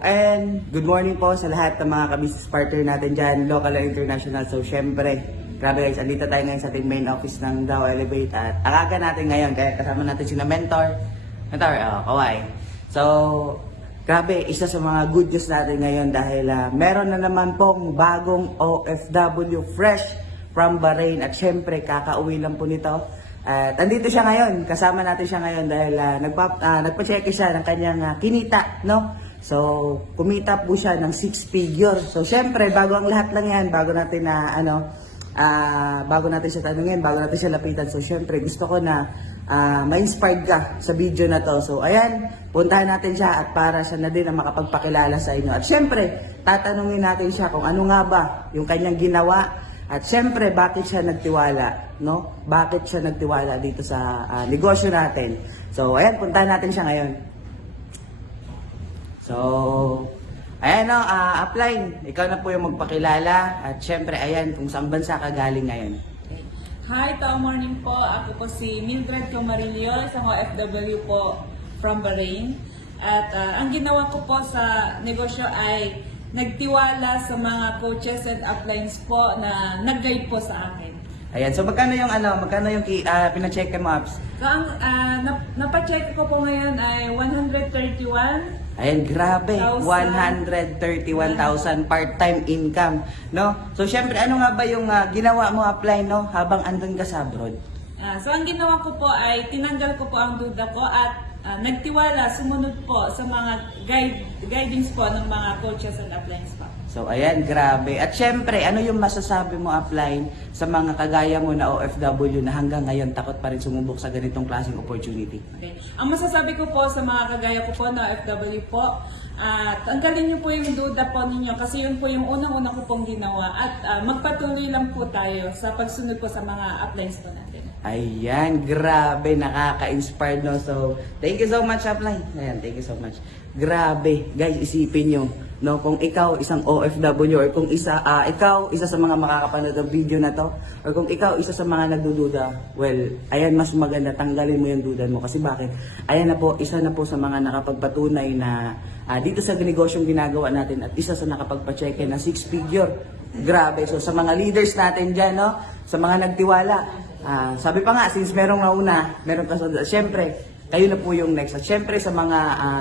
and good morning po sa lahat ng mga ka-business partner natin dyan, local and international. So, syempre, grabe guys, andito tayo ngayon sa ating main office ng Dow Elevate at ang aga natin ngayon, kaya kasama natin si Mentor, Kawai. So, grabe, isa sa mga good news natin ngayon dahil meron na naman pong bagong OFW fresh from Bahrain at syempre, kakauwi lang po nito. At andito siya ngayon, kasama natin siya ngayon dahil nagpa-check siya ng kanyang kinita, no? So, kumita po siya ng 6 figure. So, syempre, bago ang lahat lang yan, bago natin bago natin siya tanungin, bago natin siya lapitan. So, syempre, gusto ko na ma-inspired ka sa video na to. So, ayan, puntahan natin siya at para siya na din ang makapagpakilala sa inyo. At syempre, tatanungin natin siya kung ano nga ba yung kanyang ginawa. At syempre, bakit siya nagtiwala, no? Bakit siya nagtiwala dito sa negosyo natin. So, ayan, puntahan natin siya ngayon. So, ayan Upline, ikaw na po yung magpakilala. At syempre, ayan, kung saan bansa ka galing ngayon. Okay. Hi, morning po. Ako po si Mildred Camarillo, isang OFW po from Bahrain. At ang ginawa ko po sa negosyo ay nagtiwala sa mga coaches and uplines po na nag-guide po sa akin. Ayan, so magkano yung pina-check mo apps? So ang napacheck ko po ngayon ay 131. Ayan, grabe, 131,000 part-time income, no? So syempre, ano nga ba yung ginawa mo apply, no, habang andun ka sa abroad? So ang ginawa ko po ay tinanggal ko po ang duda ko at nagtiwala, sumunod po sa mga guidings po ng mga coaches and uplines po. So ayan, grabe. At syempre, ano yung masasabi mo apply sa mga kagaya mo na OFW na hanggang ngayon takot pa rin sumubok sa ganitong klaseng opportunity? Okay. Ang masasabi ko po sa mga kagaya ko po na OFW po, tanggalin niyo po yung duda po ninyo kasi yun po yung unang-una ko pong ginawa at magpatuloy lang po tayo sa pagsunod po sa mga uplines po natin. Ayan, grabe, nakaka-inspired, no? So, thank you so much, Upline. Ayan, thank you so much. Grabe, guys, isipin nyo, no? Kung ikaw isang OFW or kung ikaw isa sa mga makakapanood ng video na to or kung ikaw isa sa mga nagdududa, well, ayan, mas maganda tanggalin mo yung duda mo. Kasi bakit? Ayan na po, isa na po sa mga nakapagpatunay na dito sa negosyong ginagawa natin at isa sa nakapagpa-check na 6 figure. Grabe. So, sa mga leaders natin dyan, no? Sa mga nagtiwala, sabi pa nga, since merong nauna, meron kasunod, syempre, kayo na po yung next. At syempre sa mga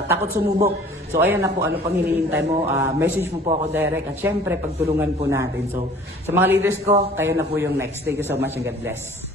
takot sumubok, so ayan na po, ano pang hinihintay mo, message mo po ako direct at syempre pagtulungan po natin. So sa mga leaders ko, kayo na po yung next. Thank you so much and God bless.